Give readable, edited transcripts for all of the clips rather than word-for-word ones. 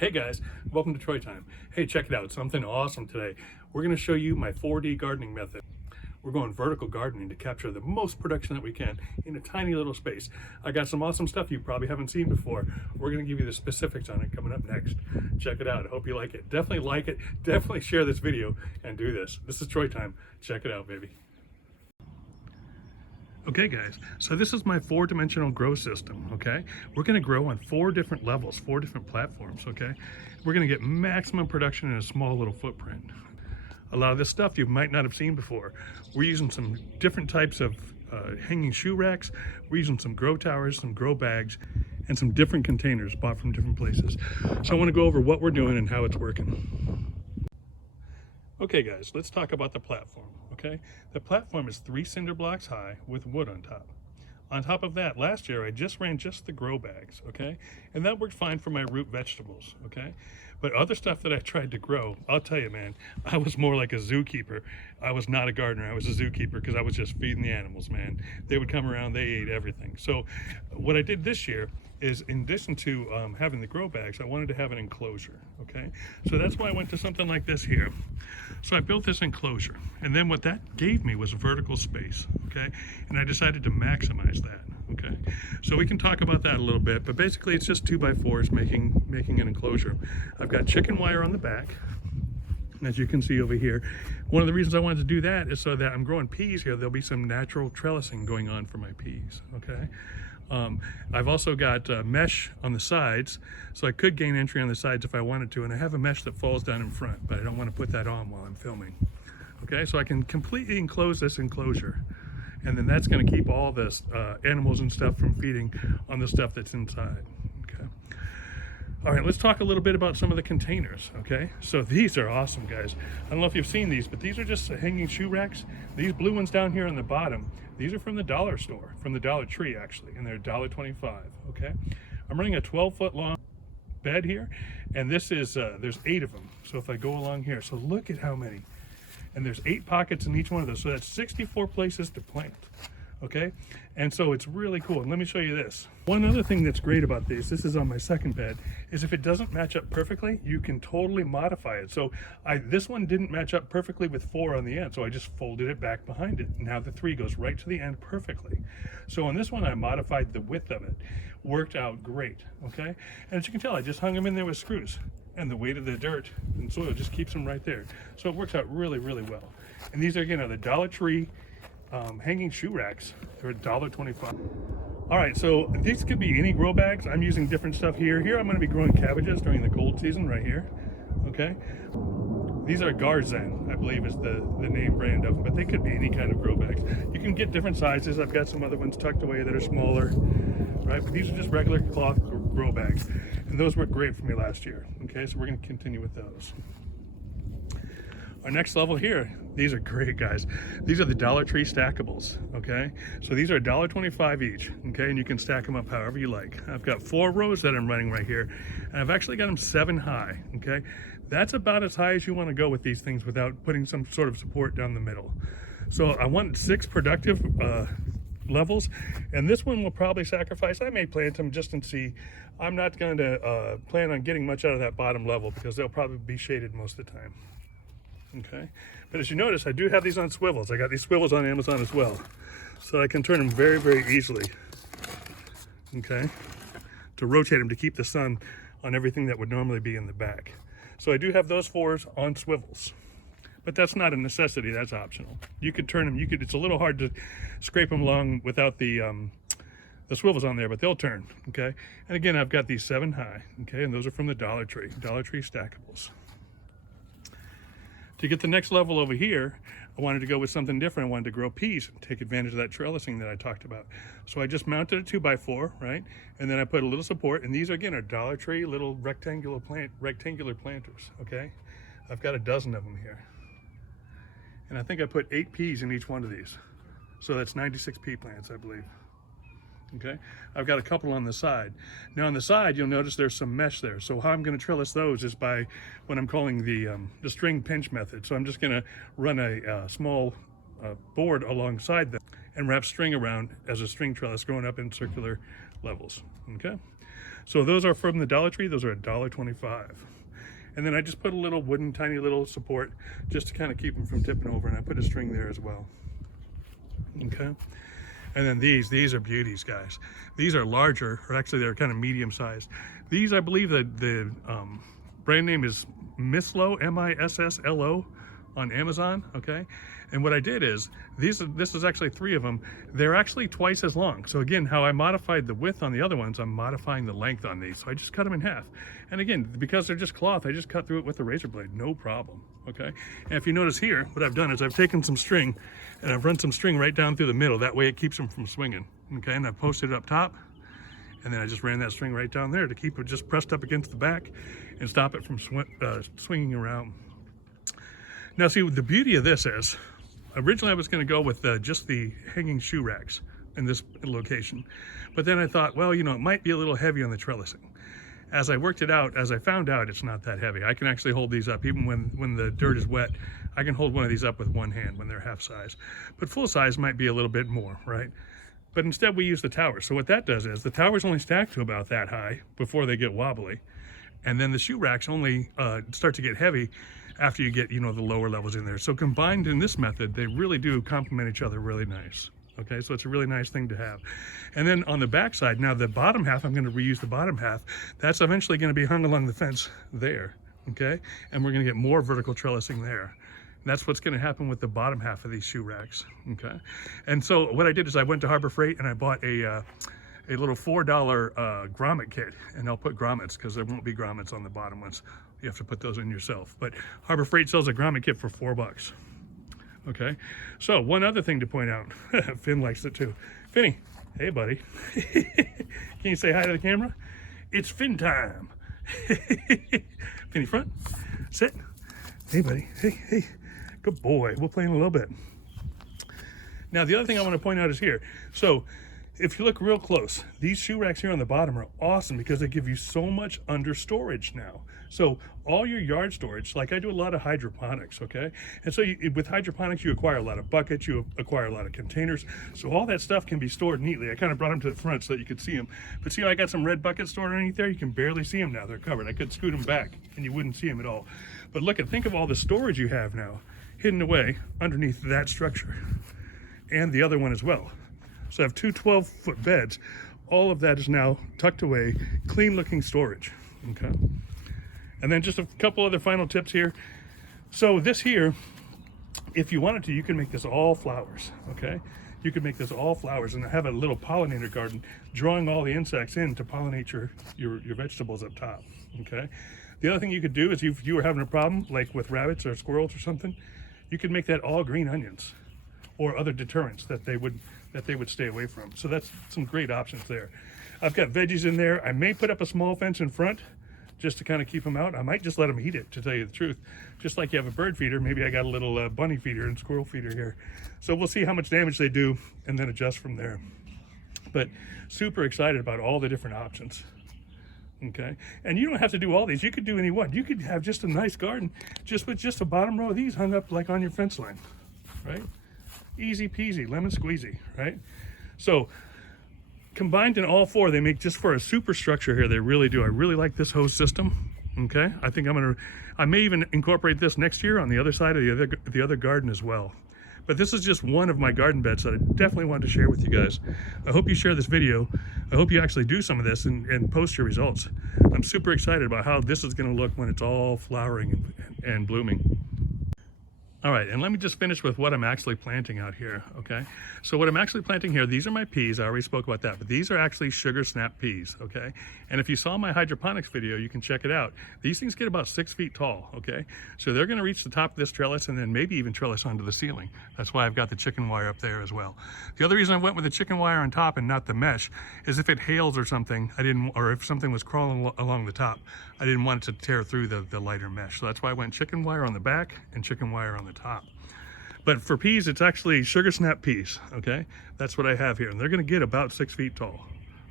Hey guys, welcome to Troy Time. Hey, check it out, something awesome today. We're going to show you my 4D gardening method. We're going vertical gardening to capture the most production that we can in a tiny little space. I got some awesome stuff you probably haven't seen before. We're going to give you the specifics on it coming up next. Check it out. I hope you like it. Definitely like it. Definitely share this video and do this. This is Troy Time. Check it out, baby. Okay guys, so this is my 4-dimensional grow system, okay? We're gonna grow on 4 different levels, 4 different platforms, okay? We're gonna get maximum production in a small little footprint. A lot of this stuff you might not have seen before. We're using some different types of hanging shoe racks. We're using some grow towers, some grow bags, and some different containers bought from different places. So I wanna go over what we're doing and how it's working. Okay guys, let's talk about the platform, okay? The platform is 3 cinder blocks high with wood on top. On top of that, last year I just ran the grow bags, okay? And that worked fine for my root vegetables, okay? But other stuff that I tried to grow, I'll tell you, man, I was more like a zookeeper. I was not a gardener, I was a zookeeper because I was just feeding the animals, man. They would come around, they ate everything. So what I did this year is, in addition to having the grow bags, I wanted to have an enclosure, okay? So that's why I went to something like this here. So I built this enclosure, and then what that gave me was vertical space, okay? And I decided to maximize that, okay? So we can talk about that a little bit, but basically it's just 2x4s making an enclosure. I've got chicken wire on the back, as you can see over here. One of the reasons I wanted to do that is so that I'm growing peas here, there'll be some natural trellising going on for my peas, okay? I've also got mesh on the sides, so I could gain entry on the sides if I wanted to, and I have a mesh that falls down in front, but I don't want to put that on while I'm filming. Okay, so I can completely enclose this enclosure, and then that's going to keep all this animals and stuff from feeding on the stuff that's inside. Okay. All right, let's talk a little bit about some of the containers, okay? So these are awesome, guys. I don't know if you've seen these, but these are just hanging shoe racks. These blue ones down here on the bottom, these are from the dollar store, from the Dollar Tree actually, and they're $1.25, okay? I'm running a 12-foot long bed here, and this is, there's 8 of them. So if I go along here, so look at how many. And there's 8 pockets in each one of those, so that's 64 places to plant. Okay, and so it's really cool. And let me show you this. One other thing that's great about this is on my second bed, is if it doesn't match up perfectly, you can totally modify it. So this one didn't match up perfectly with 4 on the end, so I just folded it back behind it. Now the 3 goes right to the end perfectly. So on this one, I modified the width of it. Worked out great, okay? And as you can tell, I just hung them in there with screws, and the weight of the dirt and soil just keeps them right there. So it works out really, really well. And these are, again, are the Dollar Tree hanging shoe racks. They're $1.25. All right, so these could be any grow bags. I'm using different stuff here. Here I'm going to be growing cabbages during the cold season right here. Okay, these are Garzen, I believe is the name brand of them, but they could be any kind of grow bags. You can get different sizes. I've got some other ones tucked away that are smaller, right? But these are just regular cloth grow bags, and those worked great for me last year. Okay, so we're going to continue with those. Our next level here, these are great, guys. These are the Dollar Tree Stackables, okay? So these are $1.25 each, okay? And you can stack them up however you like. I've got 4 rows that I'm running right here, and I've actually got them 7 high, okay? That's about as high as you want to go with these things without putting some sort of support down the middle. So I want 6 productive levels, and this one will probably sacrifice. I may plant them just and see. I'm not going to plan on getting much out of that bottom level because they'll probably be shaded most of the time. Okay, but as you notice, I do have these on swivels. I got these swivels on Amazon as well, so I can turn them very, very easily, okay, to rotate them to keep the sun on everything that would normally be in the back. So I do have those 4s on swivels, but that's not a necessity, that's optional. You could turn them, it's a little hard to scrape them along without the swivels on there, but they'll turn, okay? And again, I've got these 7 high, okay, and those are from the Dollar Tree Stackables. To get the next level over here, I wanted to go with something different. I wanted to grow peas and take advantage of that trellising that I talked about. So I just mounted a 2x4, right? And then I put a little support, and these again are Dollar Tree little rectangular planters, okay? I've got a dozen of them here. And I think I put 8 peas in each one of these. So that's 96 pea plants, I believe. Okay, I've got a couple on the side. Now on the side, you'll notice there's some mesh there. So how I'm going to trellis those is by what I'm calling the string pinch method. So I'm just going to run a small board alongside them and wrap string around as a string trellis going up in circular levels. Okay, So those are from the Dollar Tree. Those are $1.25. And then I just put a little wooden, tiny little support just to kind of keep them from tipping over. And I put a string there as well. Okay. And then these are beauties, guys. These are larger, or actually they're kind of medium sized. These, I believe that the brand name is Misslo, M-I-S-S-L-O on Amazon, okay? And what I did is, this is actually 3 of them. They're actually twice as long. So again, how I modified the width on the other ones, I'm modifying the length on these. So I just cut them in half. And again, because they're just cloth, I just cut through it with a razor blade, no problem, okay? And if you notice here, what I've done is I've taken some string and I've run some string right down through the middle. That way it keeps them from swinging, okay? And I've posted it up top. And then I just ran that string right down there to keep it just pressed up against the back and stop it from swinging around. Now see, the beauty of this is, originally I was going to go with just the hanging shoe racks in this location. But then I thought, well, you know, it might be a little heavy on the trellising. As I worked it out, as I found out, it's not that heavy. I can actually hold these up. Even when the dirt is wet, I can hold one of these up with one hand when they're half size. But full size might be a little bit more, right? But instead we use the towers. So what that does is the towers only stack to about that high before they get wobbly. And then the shoe racks only start to get heavy after you get, you know, the lower levels in there. So combined in this method, they really do complement each other really nice. Okay, so it's a really nice thing to have. And then on the back side, now the bottom half, I'm going to reuse the bottom half. That's eventually going to be hung along the fence there, okay? And we're going to get more vertical trellising there. That's what's going to happen with the bottom half of these shoe racks, okay? And so what I did is I went to Harbor Freight and I bought a little $4 grommet kit, and I'll put grommets because there won't be grommets on the bottom ones. You have to put those in yourself. But Harbor Freight sells a grommet kit for $4. Okay, so one other thing to point out, Finn likes it too. Finny, hey buddy, can you say hi to the camera? It's Finn time. Finny, front, sit. Hey buddy, hey, good boy. We'll play in a little bit. Now the other thing I want to point out is here. So if you look real close, these shoe racks here on the bottom are awesome because they give you so much under storage now. So all your yard storage, like I do a lot of hydroponics, okay? And so with hydroponics, you acquire a lot of buckets, you acquire a lot of containers. So all that stuff can be stored neatly. I kind of brought them to the front so that you could see them. But see how I got some red buckets stored underneath there? You can barely see them now, they're covered. I could scoot them back and you wouldn't see them at all. But think of all the storage you have now hidden away underneath that structure and the other one as well. So I have 2 12-foot beds. All of that is now tucked away, clean looking storage, okay? And then just a couple other final tips here. So this here, if you wanted to, you can make this all flowers, okay? You could make this all flowers and have a little pollinator garden, drawing all the insects in to pollinate your vegetables up top, okay? The other thing you could do is if you were having a problem, like with rabbits or squirrels or something, you could make that all green onions or other deterrents that they would stay away from. So that's some great options there. I've got veggies in there. I may put up a small fence in front just to kind of keep them out. I might just let them eat it, to tell you the truth. Just like you have a bird feeder, maybe I got a little bunny feeder and squirrel feeder here. So we'll see how much damage they do and then adjust from there. But super excited about all the different options. Okay, and you don't have to do all these. You could do any one. You could have just a nice garden just with just a bottom row of these hung up like on your fence line, right? Easy peasy, lemon squeezy, right? So combined in all 4, they make just for a super structure here. They really do. I really like this hose system. Okay, I think I may even incorporate this next year on the other side of the other garden as well. But this is just one of my garden beds that I definitely wanted to share with you guys. I hope you share this video. I hope you actually do some of this and post your results. I'm super excited about how this is going to look when it's all flowering and blooming. All right, and let me just finish with what I'm actually planting out here, okay? So what I'm actually planting here, these are my peas. I already spoke about that, but these are actually sugar snap peas, okay? And if you saw my hydroponics video, you can check it out. These things get about 6 feet tall, okay? So they're gonna reach the top of this trellis and then maybe even trellis onto the ceiling. That's why I've got the chicken wire up there as well. The other reason I went with the chicken wire on top and not the mesh is if it hails or something, or if something was crawling along the top, I didn't want it to tear through the lighter mesh. So that's why I went chicken wire on the back and chicken wire on the top. But for peas, it's actually sugar snap peas, okay? That's what I have here. And they're gonna get about 6 feet tall,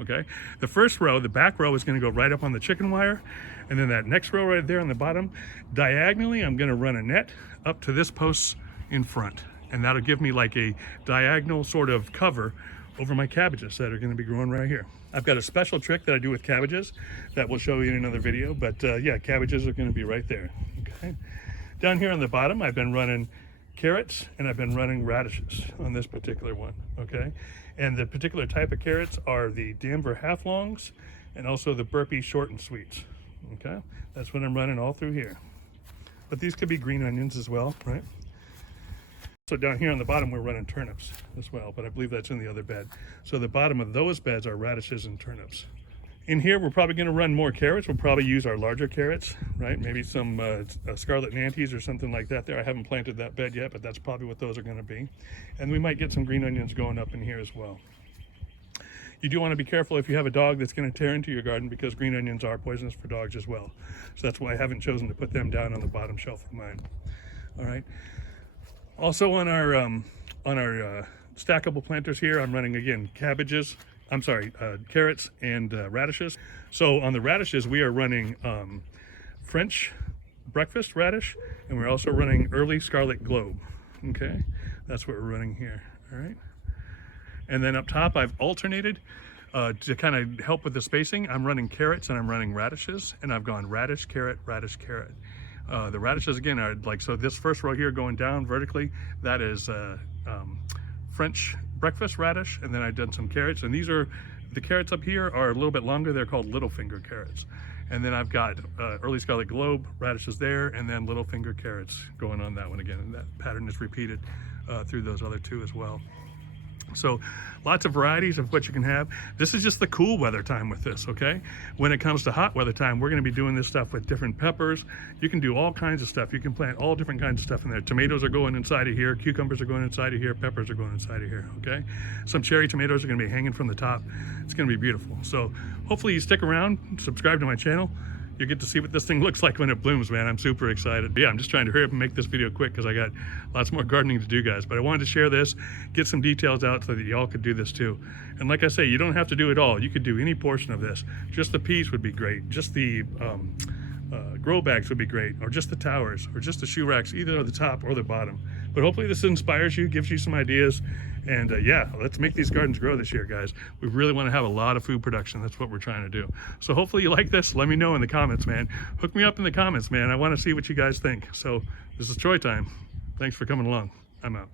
okay? The first row, the back row, is gonna go right up on the chicken wire. And then that next row right there on the bottom, diagonally, I'm gonna run a net up to this post in front. And that'll give me like a diagonal sort of cover over my cabbages that are gonna be growing right here. I've got a special trick that I do with cabbages that we'll show you in another video, but yeah, cabbages are going to be right there. Okay. Down here on the bottom, I've been running carrots and I've been running radishes on this particular one. Okay. And the particular type of carrots are the Denver half longs and also the Burpee short and sweets. Okay. That's what I'm running all through here. But these could be green onions as well, right? So down here on the bottom, we're running turnips as well, but I believe that's in the other bed. So the bottom of those beds are radishes and turnips. In here, we're probably going to run more carrots. We'll probably use our larger carrots, right? Maybe some scarlet nantes or something like that there. I haven't planted that bed yet, but that's probably what those are going to be. And we might get some green onions going up in here as well. You do want to be careful if you have a dog that's going to tear into your garden, because green onions are poisonous for dogs as well. So that's why I haven't chosen to put them down on the bottom shelf of mine. All right. Also on our stackable planters here, I'm running again carrots and radishes. So on the radishes, we are running French breakfast radish, and we're also running early scarlet globe. Okay, that's what we're running here. All right. And then up top, I've alternated to kind of help with the spacing. I'm running carrots and I'm running radishes, and I've gone radish, carrot, radish, carrot. The radishes again are like, so this first row here going down vertically, that is French breakfast radish, and then I've done some carrots, and these are, the carrots up here are a little bit longer, they're called little finger carrots. And then I've got early scarlet globe radishes there, and then little finger carrots going on that one again, and that pattern is repeated through those other two as well. So lots of varieties of what you can have. This is just the cool weather time with this, okay? When it comes to hot weather time, we're gonna be doing this stuff with different peppers. You can do all kinds of stuff. You can plant all different kinds of stuff in there. Tomatoes are going inside of here, cucumbers are going inside of here, peppers are going inside of here, okay? Some cherry tomatoes are gonna be hanging from the top. It's gonna be beautiful. So hopefully you stick around, subscribe to my channel. You get to see what this thing looks like when it blooms, man. I'm super excited. Yeah, I'm just trying to hurry up and make this video quick because I got lots more gardening to do, guys. But I wanted to share this, get some details out so that y'all could do this too. And like I say, you don't have to do it all. You could do any portion of this. Just the peas would be great. Just the grow bags would be great, or just the towers, or just the shoe racks, either the top or the bottom. But hopefully this inspires you, gives you some ideas, and yeah, let's make these gardens grow this year, guys. We really want to have a lot of food production. That's what we're trying to do. So hopefully you like this. Let me know in the comments, man. Hook me up in the comments, man. I want to see what you guys think. So this is Troy time. Thanks for coming along. I'm out.